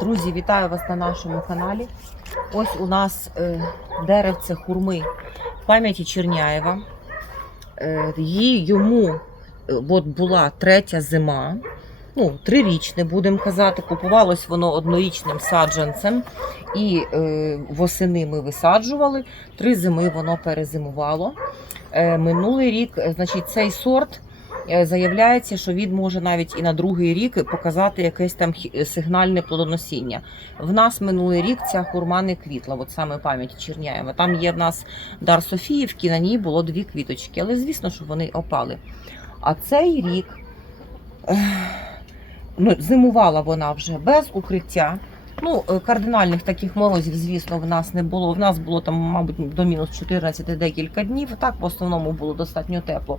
Друзі, вітаю вас на нашому каналі. Ось у нас е, деревце хурми пам'яті Черняєва. Е, йому е, от була третя зима. Ну, трирічне, будемо казати. Купувалось воно однорічним саджанцем. І восени ми висаджували. Три зими воно перезимувало. Минулий рік, значить, цей сорт заявляється, що він може навіть і на другий рік показати якесь там сигнальне плодоносіння. В нас минулий рік ця хурма не квітла, от саме пам'яті Черняєва. Там є в нас дар Софіївки, на ній було дві квіточки, але звісно, що вони опали. А цей рік ну, зимувала вона вже без укриття. Ну, е, кардинальних таких морозів, звісно, в нас не було. В нас було там, мабуть, до мінус 14 декілька днів. Так, в основному було достатньо тепло.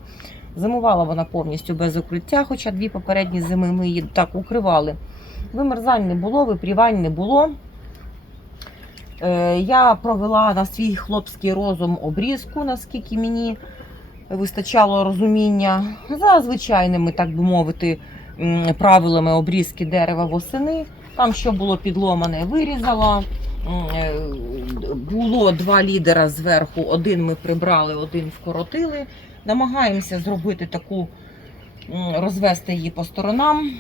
Зимувала вона повністю без укриття, хоча дві попередні зими ми її так укривали. Вимерзань не було, випрівань не було. Е, Я провела на свій хлопський розум обрізку, наскільки мені вистачало розуміння за звичайними, так би мовити, правилами обрізки дерева восени. Там, що було підломане, вирізала. Е, Було два лідера зверху. Один ми прибрали, один вкоротили. Намагаємося зробити таку, розвести її по сторонам.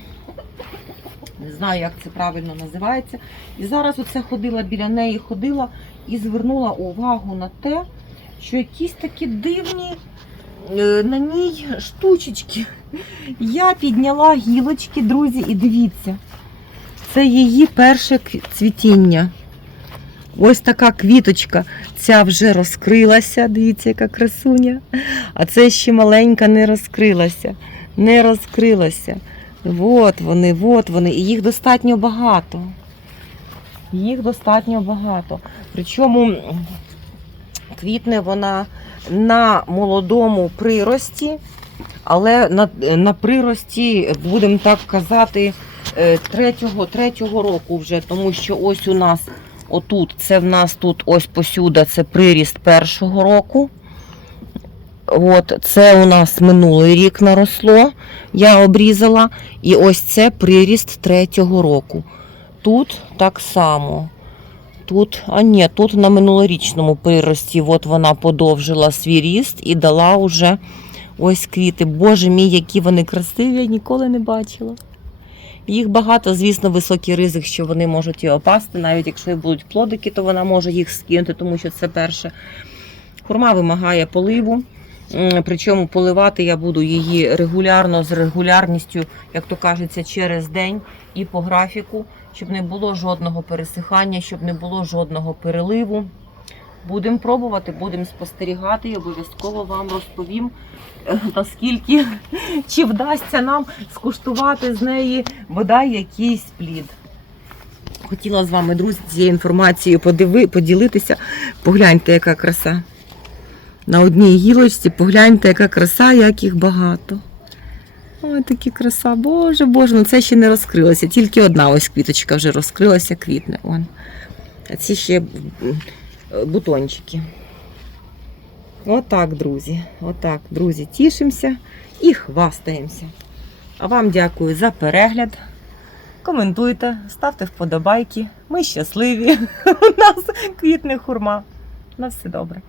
Не знаю, як це правильно називається. І зараз оце ходила біля неї, ходила і звернула увагу на те, що якісь такі дивні е, на ній штучечки. Я підняла гілочки, друзі, і дивіться. Це її перше цвітіння. Ось така квіточка. Ця вже розкрилася. Дивіться, яка красуня. А це ще маленька не розкрилася. Не розкрилася. От вони, от вони. І їх достатньо багато. Їх достатньо багато. Причому квітне вона на молодому прирості, але на, на прирості, будемо так казати, е, третього, третього року вже, тому що ось у нас отут, це в нас тут ось посюди, це приріст першого року. От, це у нас минулий рік наросло, я обрізала. І ось це приріст третього року. Тут так само. Тут, а ні, тут на минулорічному прирості от вона подовжила свій ріст і дала уже ось квіти. Боже мій, які вони красиві, я ніколи не бачила. Їх багато, звісно, високий ризик, що вони можуть і опасти. Навіть якщо будуть плодики, то вона може їх скинути, тому що це перше. Хурма вимагає поливу. Причому поливати я буду її регулярно з регулярністю, як то кажеться, через день і по графіку, щоб не було жодного пересихання, щоб не було жодного переливу. Будемо пробувати, будемо спостерігати і обов'язково вам розповім, е, наскільки чи вдасться нам скуштувати з неї бодай якийсь плід. Хотіла з вами, друзі, цією інформацією подиви, поділитися. Погляньте, яка краса. На одній гілочці, погляньте, яка краса, як їх багато. Ой, такі краса, боже, боже, ну це ще не розкрилося. Тільки одна ось квіточка вже розкрилася, квітне. Он. А ці ще бутончики. Отак, друзі. Отак, друзі, тішимося і хвастаємося. А вам дякую за перегляд. Коментуйте, ставте вподобайки. Ми щасливі. У нас квітне хурма. На все добре.